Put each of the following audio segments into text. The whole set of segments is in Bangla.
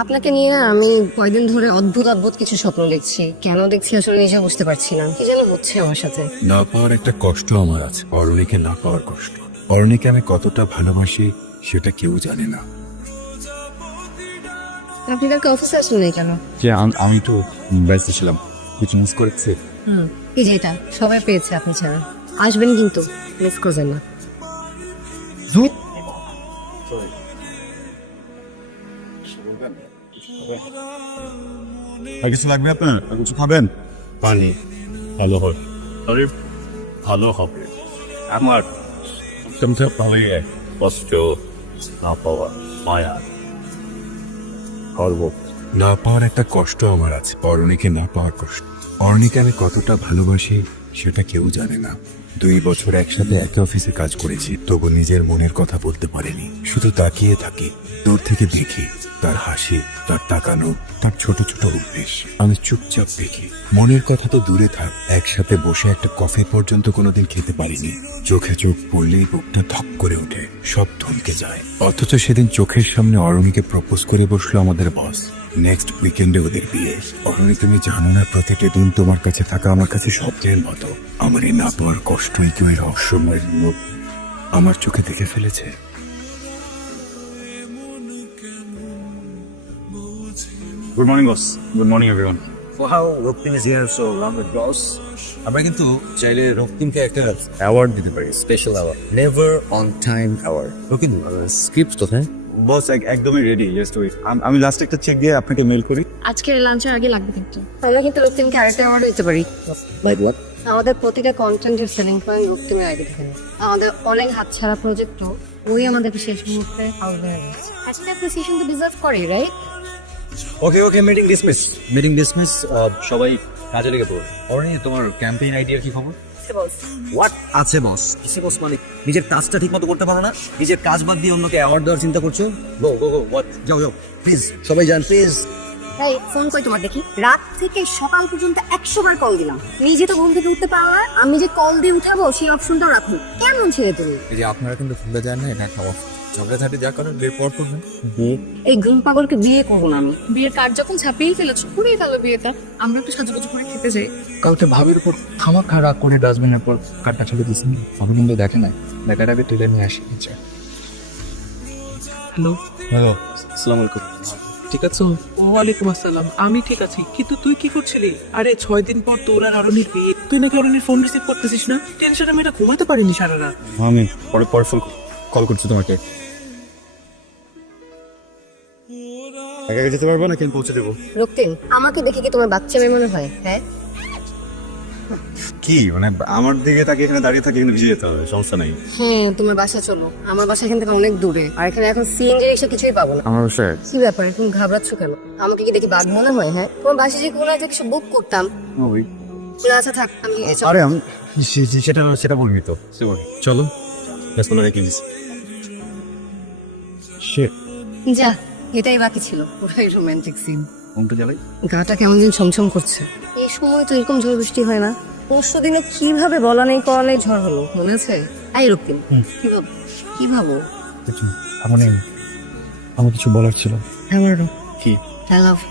আপনাকে নিয়ে না আমি কয়দিন ধরে অদ্ভুত অদ্ভুত কিছু স্বপ্ন দেখছি। কেন দেখছি আসলে নিজে বুঝতে পারছি না, কি যেন হচ্ছে আমার সাথে। না পাওয়ার একটা কষ্ট আমার আছে, অরণিকে না পাওয়ার কষ্ট। অরণিকে আমি কতটা ভালোবাসি সেটা কেউ জানে না। আপনি কালকে অফিসে আসলেন না কেন? যে আমি তো ব্যস্ত ছিলাম, কিছু মিস করেছি। এই যে এটা সবাই পেয়েছে, আপনি ছাড়া। আসবেন কিন্তু, মিস করবেন না। আর কিছু লাগবে আপনার? আর কিছু খাবেন? পানি ভালো হবে, আরে ভালো হবে। আমার ভালোই কষ্ট না পাওয়া, মায়া গর্ব। না পাওয়ার একটা কষ্ট আমার আছে, অরণিকে না পাওয়ার কষ্ট। অরণিকে আমি কতটা ভালোবাসি সেটা কেউ জানে না। 2 বছর একসাথে একই অফিসে কাজ করেছি, তবু নিজের মনের কথা বলতে পারিনি। শুধু তাকিয়ে থাকি, দূর থেকে দেখি তার হাসি, তার তাকানো, তার ছোট ছোট অভ্যেস। আমি চুপচাপ দেখি। মনের কথা তো দূরে থাক, একসাথে বসে একটা কফি পর্যন্ত কোনোদিন খেতে পারিনি। চোখে চোখ পড়লেই বুকটা ধক করে ওঠে, সব থমকে যায়। অথচ সেদিন চোখের সামনে অরণিকে প্রপোজ করে বসলো আমাদের বস। নেক্সট উইকেন্ডে ওদের বিয়ে। অরণি, তুমি জানো না, প্রতিটা দিন তোমার কাছে থাকা আমার কাছে স্বপ্নের মতো। আমার এই না পাওয়ার কষ্টই কেউ এই রহস্যময় রূপ আমার চোখে দেখে ফেলেছে। Good morning, boss. Good morning, everyone. Wow, Raktim is here, so Robert boss. আমরা কিন্তু চাইলে রক্তিমকে একটা অ্যাওয়ার্ড দিতে পারি, special award, never on time award. Raktim, script কোথায়? বস একদমই রেডি, জাস্ট ওয়েট। আমি লাস্ট একটা চেক দিয়ে আপনাকে মেল করি। আজকের লাঞ্চের আগে লাগবে কিন্তু। আমরা কিন্তু রক্তিমকে আরেকটা অ্যাওয়ার্ড দিতে পারি। Like what? আমাদের প্রতিটা কন্টেন্টের সেলিং পয়েন্ট রক্তিমের আগে থেকে নেই। আমাদের অনেক হাতছাড়া প্রজেক্টও ওই আমাদেরকে শেষ মুহূর্তে হাউস হয়ে গেছে। একটা অ্যাপ্রিসিয়েশন তো ডিজার্ভ করে, রাইট? ওকে ওকে, মিটিং ডিসমিস। Meeting dismiss. সবাই কাজে লেগে পড়ো। অরণি, তোমার ক্যাম্পেইন আইডিয়ার কি খবর? হোয়াট আছে বস? কিসে বস মানে নিজের কাজটা ঠিক মতো করতে পারো না, নিজের কাজ বাদ দিয়ে অন্যকে অ্যাওয়ার্ড দেওয়ার চিন্তা করছো? গো গো গো, হোয়াট? যাও যাও প্লিজ, সবাই যান প্লিজ। এই ফোন কই তোমার দেখি? রাত থেকে সকাল পর্যন্ত 100 বার কল দিলাম, নিজে তো ঘুম থেকে উঠতে পারো না। আমি যে কল দিয়ে উঠাবো সেই অপশনটাও রাখুন। কেমন ছেড়ে তুমি? এই যে আপনারা কিন্তু ভুলে যান না, এটা খাওয়া ঝগড়াঝাটি যা করেন বিয়ের পর করবেন। এই ঘুম পাগলকে বিয়ে করবো না আমি। বিয়ের কার্ড যখন ছাপিয়েই ফেলেছো, করেই ফেলো বিয়েটা। আমরা একটু সাজুগুজু করে খেতে যাই। কালকে ভাবির উপর খামাখা রাগ করে ডাস্টবিনের পর কাঠটা ছেড়ে দিয়েছেন। ভাবি কিন্তু দেখে নাই, দেখার আগে তুলে নিয়ে আসি নিচে। হ্যালো, হ্যালো, আসসালামু আলাইকুম। ঠিক আছো? ওয়ালাইকুম আসসালাম। আমি ঠিক আছি, কিন্তু তুই কি করছিলি? আরে 6 দিন পর তোর আর অরণির বিয়ে, তুই নাকি অরণির ফোন রিসিভ করতেছিস না? টেনশনে আমি এটা ঘুমাতে পারিনি সারা রাত। আমি পরে পরে ফোন কল করছি তোমাকে। একা একা যেতে পারবো না, কেন পৌঁছে দেবো? রক্তিম, আমাকে দেখে কি তোমার বাচ্চা মেয়ে মনে হয়? হ্যাঁ, কি মানে আমার দিকে তাকে এখানে দাঁড়িয়ে থাকে, কিন্তু ভিজে যেতে হবে, সমস্যা নাই। হ্যাঁ, তোমার বাসা চলো। আমার বাসা এখান থেকে অনেক দূরে, আর এখানে এখন সিএনজি রিক্সা কিছুই পাবো না। আমার স্যার কি ব্যাপার, তুমি ঘাবড়াচ্ছ কেন? আমাকে কি দেখে বাঘ মনে হয়? হ্যাঁ, তোমার বাসা যে কোনো একটা কিছু বুক করতাম। ওই আচ্ছা থাক, আমি আরে আমি সেটা সেটা বলবি তো। চলো, ব্যস্ত না রেখে দিস। যা, এটাই বাকি ছিল। পুরাই রোমান্টিক সিন। ঘুমটা যাবে। গাটা কেমন দিন ছমছম করছে। এই সময় তো এরকম ঝড় বৃষ্টি হয় না। পরশু দিনে কিভাবে বলা নেই করা নেই ঝড় হলো, মনে আছে? আই রক্তিম, কি ভাবো? কি ভাবো? কিছু এমনই, আমার কিছু বলার ছিল। আমারও। কি? I love you।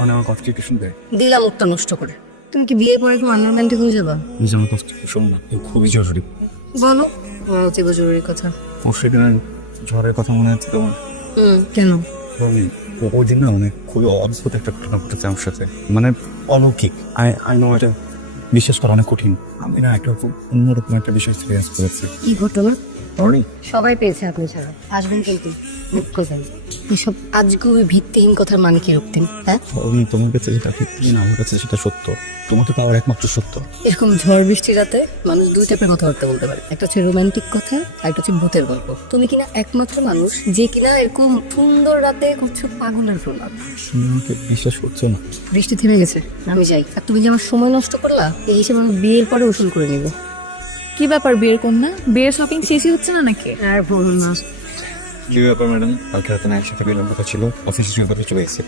অনেক আমার কথা কি শুনবে? দিলাম মুখটা নষ্ট করে। তুমি কি বিয়ে পরে খুব আনরোম্যান্টিক হয়ে যাবা? নিজের আমার কথা শোন না, খুবই জরুরি। বলো, আমার অতীব জরুরি কথা। পরশু দিনের ঝড়ের কথা মনে আছে তোমার? কেন? ওই দিন না মানে খুবই অদ্ভুত একটা ঘটনা ঘটেছে আমার সাথে, মানে অলৌকিক। আই নো এটা বিশ্বাস করা অনেক কঠিন। আমি না একটা খুব অন্যরকম একটা বিষয় সিরিয়াস করেছি। কি ঘটনা? অরণি, সবাই পেয়েছে আপনি ছাড়া। আসবেন কিন্তু, মুখ কোথায়? এসব আজকে ওই ভিত্তিহীন কথার মানে কি রক্তিম? হ্যাঁ, অরণি, তোমার কাছে যেটা সত্যি না, আমার কাছে সেটা সত্য। তোমাকে পাওয়ার একমাত্র সত্য। এরকম ঝড় বৃষ্টি রাতে মানুষ দুই টাইপের কথাবার্তা বলতে পারে। একটা হচ্ছে রোমান্টিক কথা, আর একটা হচ্ছে ভূতের গল্প। তুমি কিনা একমাত্র মানুষ যে কিনা এরকম সুন্দর রাতে করছো পাগলের প্রলাপ। তুমি আমাকে বিশ্বাস করছো না? বৃষ্টি থেমে গেছে, আমি যাই। আর তুমি যে আমার সময় নষ্ট করলা, এই হিসেবে আমি বিয়ের পরে উসুল করে নিব। কি ব্যাপার বিয়ের কন্যা? বিয়ের শপিং শেষই হচ্ছে না নাকি? আর বলুন না। কি ব্যাপার ম্যাডাম? কালকে রাতে না একসাথে বেরোনোর কথা ছিল, অফিসে শুয়ে কথা চলে এসেছে।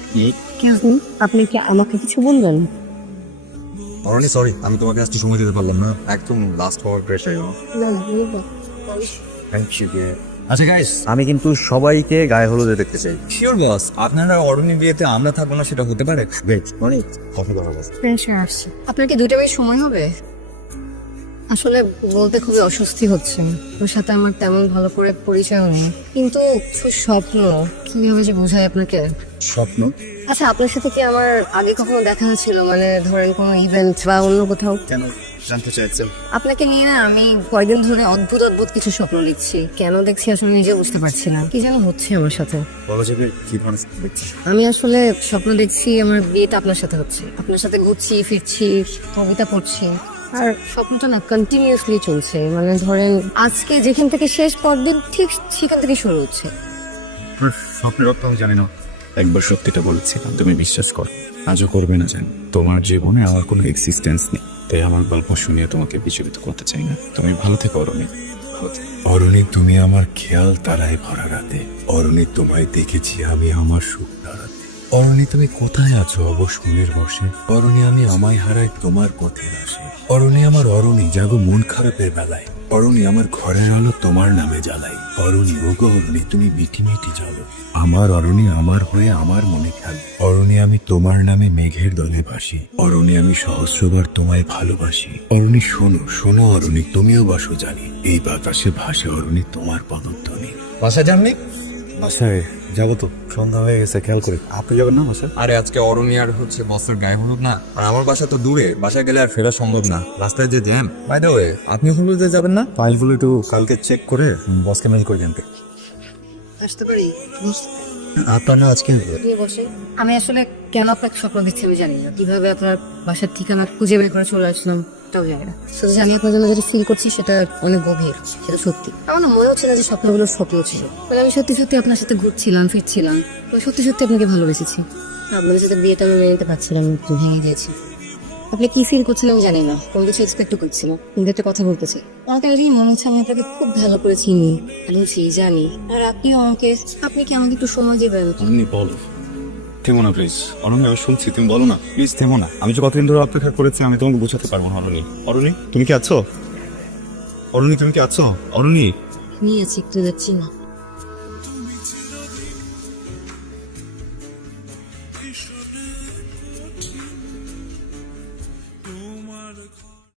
আপনি কি আমাকে কিছু বলবেন? অরণি, সরি, আমি তোমাকে আজকে সময় দিতে পারলাম না, একদম লাস্ট আওয়ার প্রেশার। না না, বলবো। Thank you. আচ্ছা গাইস, আমি কিন্তু সবাইকে গায়ে হলুদে দেখতে চাই। শিওর বস, আপনারা অরুণীর বিয়েতে আমরা থাকবো না সেটা হতে পারে? ওয়েট, অনেক কথা বলা বস। প্রেশার আসছে। আপনার কি 2টা বেশ সময় হবে? আসলে বলতে খুবই অস্বস্তি হচ্ছে। ওর সাথে আমার তেমন ভালো করে পরিচয় নেই, কিন্তু কিছু স্বপ্ন কিভাবে যে বোঝাই আপনাকে। স্বপ্ন? আচ্ছা, আপনার সাথে কি আমার আগে কখনো দেখা হয়েছিল, মানে ধরেন কোনো ইভেন্ট বা অন্য কোথাও? কেন জানতে চাইছেন? আপনাকে নিয়ে না আমি কয়েকদিন ধরে অদ্ভুত অদ্ভুত কিছু স্বপ্ন দেখছি। কেন দেখছি আসলে নিজে বুঝতে পারছি না, কি যেন হচ্ছে আমার সাথে। বলা যাবে কি ধরনের দেখছি? আমি আসলে স্বপ্ন দেখছি আমার বিয়েটা আপনার সাথে হচ্ছে, আপনার সাথে ঘুরছি ফিরছি, কবিতা পড়ছি, আর স্বপ্নটা না কন্টিনিউয়াসলি চলছে। মানে ধরেন আজকে যেখান থেকে শেষ পরদিন ঠিক সেখান থেকে শুরু হচ্ছে। আমার স্বপ্নের অর্থ আমি জানি না। একবার সত্যিটা বলেছিলাম, তুমি বিশ্বাস করো, আজও করবে না জানি। তোমার জীবনে আমার কোনো এক্সিস্টেন্স নেই, তাই আমার গল্প শুনিয়ে তোমাকে বিচলিত করতে চাই না। তুমি ভালো থেকো অরুণী। অরুণী, তুমি আমার খেয়াল তারায় ভরা রাতে। অরুণী, তোমায় দেখেছি আমি আমার সুখ তারাতে। অরুণী, তুমি কোথায় আছো অবশ মনের বসে? অরুণী, আমি আমায় হারাই তোমার পথের আসে। অরুণী, আমার অরুণী, জাগো মন খারাপের বেলায়। অরুণী, আমার ঘরের আলো তোমার নামে জ্বালাই। অরুণী, ওগো অরুণী, তুমি মিটি মিটি চলো। আমার অরুণী, আমার হয়ে আমার মনে খেলো। অরুণী, আমি তোমার নামে মেঘের দলে ভাসি। অরুণী, আমি সহস্রবার তোমায় ভালোবাসি। অরুণী, শোনো শোনো অরুণী, তুমিও বাসো জানি। এই বাতাসে ভাসে অরুণী তোমার পদধ্বনি। বাসা যাননি? বাসায় যাবো তো, সন্ধ্যা হয়ে গেছে, খেয়াল করে। আপনি যাবেন না বাসায়? আরে আজকে অরুণী আর হচ্ছে বসের গায়ে হলুদ না, আর আমার বাসা তো দূরে, বাসায় গেলে আর ফেরা সম্ভব না, রাস্তায় যে জ্যাম। বাই দ্য ওয়ে, আপনি হলুদে যাবেন না? ফাইলগুলো একটু কালকে চেক করে বসকে মেল করে জানতে। আসতে পারি? আপনার না আজকে দিয়ে বসে আমি আসলে কেন আপনাকে স্বপ্ন দিচ্ছি আমি জানি না, কিভাবে আপনার বাসার ঠিকানা খুঁজে বের করে চলে আসলাম এটাও জানি না। শুধু জানি আপনার জন্য যেটা ফিল করছি সেটা অনেক গভীর, সেটা সত্যি। আমার না মনে হচ্ছে না যে স্বপ্নগুলো স্বপ্ন ছিল, মানে আমি সত্যি সত্যি আপনার সাথে ঘুরছিলাম ফিরছিলাম, সত্যি সত্যি আপনাকে ভালোবেসেছি। আপনাদের সাথে বিয়েটা আমি মেনে নিতে পারছিলাম, একটু ভেঙে দিয়েছি। আপনি কি ফিল করছিলেন আমি জানি না, কোনো কিছু এক্সপেক্ট করছিলাম, কিন্তু একটা কথা বলতেছি। আমার কাছে মনে হচ্ছে আমি আপনাকে খুব ভালো করে চিনি, বুঝি, জানি। আর আপনিও আমাকে, আপনি কি আমাকে একটু সময় দেবেন? তুমি বলো, থেমো না প্লিজ। অরুণী, আমি শুনছি, তুমি বলো না প্লিজ, থেমো না। আমি যে কতদিন ধরে অপেক্ষা করেছি, আমি তোমাকে বোঝাতে পারবো না। অরুণী, অরুণী তুমি কি আছো? অরুণী তুমি কি আছো? অরুণী, নিয়ে আছি, একটু যাচ্ছি না।